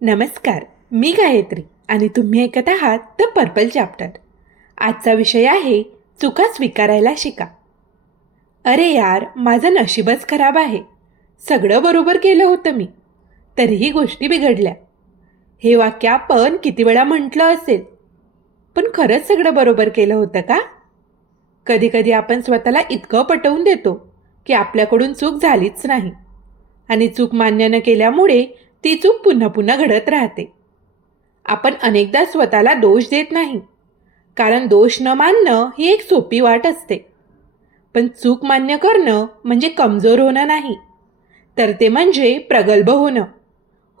नमस्कार. मी गायत्री आणि तुम्ही ऐकत आहात द पर्पल चॅप्टर. आजचा विषय आहे चुका स्वीकारायला शिका. अरे यार, माझं नशीबच खराब आहे. सगळं बरोबर केलं होतं मी, तरीही गोष्टी बिघडल्या. हे वाक्य आपण किती वेळा म्हटलं असेल, पण खरंच सगळं बरोबर केलं होतं का? कधीकधी आपण स्वतःला इतकं पटवून देतो की आपल्याकडून चूक झालीच नाही, आणि चूक मान्य न केल्यामुळे ती चूक पुन्हा पुन्हा घडत राहते. आपण अनेकदा स्वतःला दोष देत नाही, कारण दोष न मानणं ही एक सोपी वाट असते. पण चूक मान्य करणं म्हणजे कमजोर होणं नाही, तर ते म्हणजे प्रगल्भ होणं.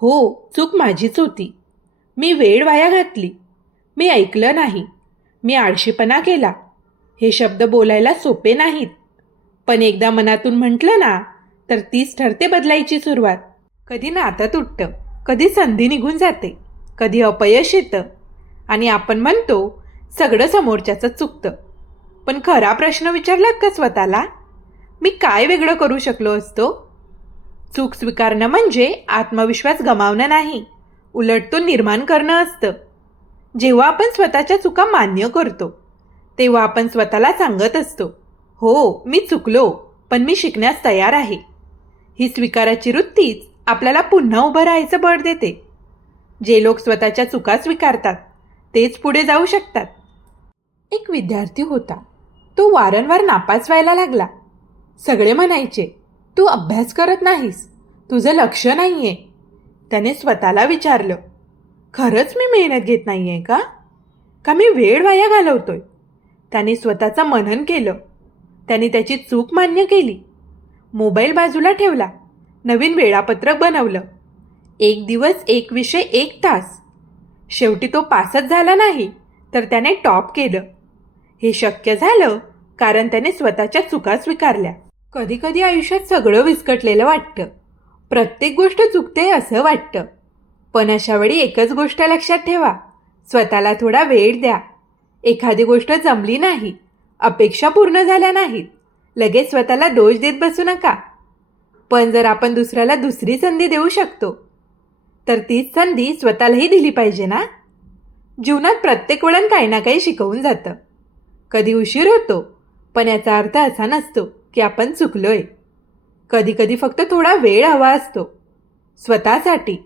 हो, चूक माझीच होती. मी वेळ वाया घातली. मी ऐकलं नाही. मी आळशीपणा केला. हे शब्द बोलायला सोपे नाहीत, पण एकदा मनातून म्हटलं ना, तर तीच ठरते बदलायची सुरुवात. कधी नातं तुटतं, कधी संधी निघून जाते, कधी अपयश येतं आणि आपण म्हणतो सगळं समोरच्याचं चुकतं. पण खरा प्रश्न विचारलात का स्वतःला? मी काय वेगळं करू शकलो असतो? चूक स्वीकारणं म्हणजे आत्मविश्वास गमावणं नाही, उलट तो निर्माण करणं असतं. जेव्हा आपण स्वतःच्या चुका मान्य करतो, तेव्हा आपण स्वतःला सांगत असतो, हो, मी चुकलो, पण मी शिकण्यास तयार आहे. ही स्वीकाराची वृत्तीच आपल्याला पुन्हा उभं राहायचं बळ देते. जे लोक स्वतःच्या चुका स्वीकारतात तेच पुढे जाऊ शकतात. एक विद्यार्थी होता. तो वारंवार नापास व्हायला लागला. सगळे म्हणायचे, तू अभ्यास करत नाहीस, तुझं लक्ष नाहीये. त्याने स्वतःला विचारलं, खरंच मी मेहनत घेत नाहीये का? का मी वेळ वाया घालवतोय? त्याने स्वतःचं मनन केलं. त्याने त्याची चूक मान्य केली. मोबाईल बाजूला ठेवला. नवीन वेळापत्रक बनवलं. 1 दिवस 1 विषय 1 तास. शेवटी तो पासच झाला नाही, तर त्याने टॉप केलं. हे शक्य झालं कारण त्याने स्वतःच्या चुका स्वीकारल्या. कधी कधी आयुष्यात सगळं विस्कटलेलं वाटतं. प्रत्येक गोष्ट चुकते असं वाटतं. पण अशा वेळी एकच गोष्ट लक्षात ठेवा, स्वतःला थोडा वेळ द्या. एखादी गोष्ट जमली नाही, अपेक्षा पूर्ण झाल्या नाहीत, लगेच स्वतःला दोष देत बसू नका. पण जर आपण दुसऱ्याला दुसरी संधी देऊ शकतो, तर तीच संधी स्वतःलाही दिली पाहिजे ना. जीवनात प्रत्येक वळण काही ना काही शिकवून जातं. कधी उशीर होतो, पण याचा अर्थ असा नसतो की आपण चुकलोय. कधी कधी फक्त थोडा वेळ हवा असतो, स्वतःसाठी,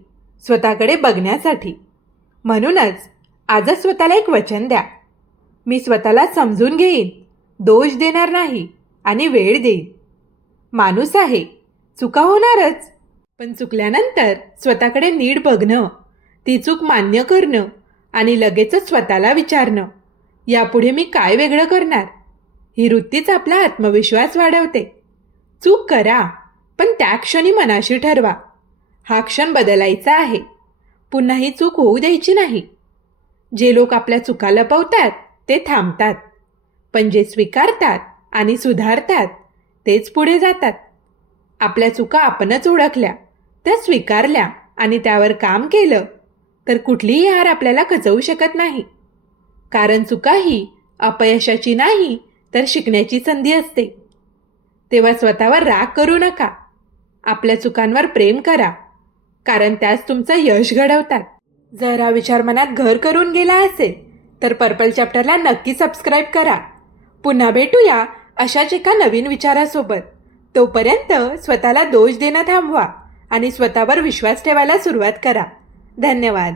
स्वतःकडे बघण्यासाठी. म्हणूनच आजच स्वतःला एक वचन द्या, मी स्वतःला समजून घेईन, दोष देणार नाही आणि वेळ देईन. माणूस आहे, चुका होणारच, पण चुकल्यानंतर स्वतःकडे नीट बघणं, ती चूक मान्य करणं आणि लगेचच स्वतःला विचारणं, यापुढे मी काय वेगळं करणार, ही वृत्तीच आपला आत्मविश्वास वाढवते. चूक करा, पण त्या क्षणी मनाशी ठरवा, हा क्षण बदलायचा आहे, पुन्हा ही चूक होऊ द्यायची नाही. जे लोक आपल्या चुका लपवतात ते थांबतात, पण जे स्वीकारतात आणि सुधारतात तेच पुढे जातात. आपल्या चुका आपणच ओळखल्या, त्या स्वीकारल्या आणि त्यावर काम केलं, तर कुठलीही हार आपल्याला खचवू शकत नाही. कारण चुका ही अपयशाची नाही, तर शिकण्याची संधी असते. तेव्हा स्वतःवर राग करू नका. आपल्या चुकांवर प्रेम करा, कारण त्याच तुमचं यश घडवतात. जर हा विचार मनात घर करून गेला असेल, तर पर्पल चॅप्टरला नक्की सबस्क्राईब करा. पुन्हा भेटूया अशाच एका नवीन विचारासोबत. तोपर्यंत स्वतःला दोष देणं थांबवा आणि स्वतःवर विश्वास ठेवायला सुरुवात करा. धन्यवाद.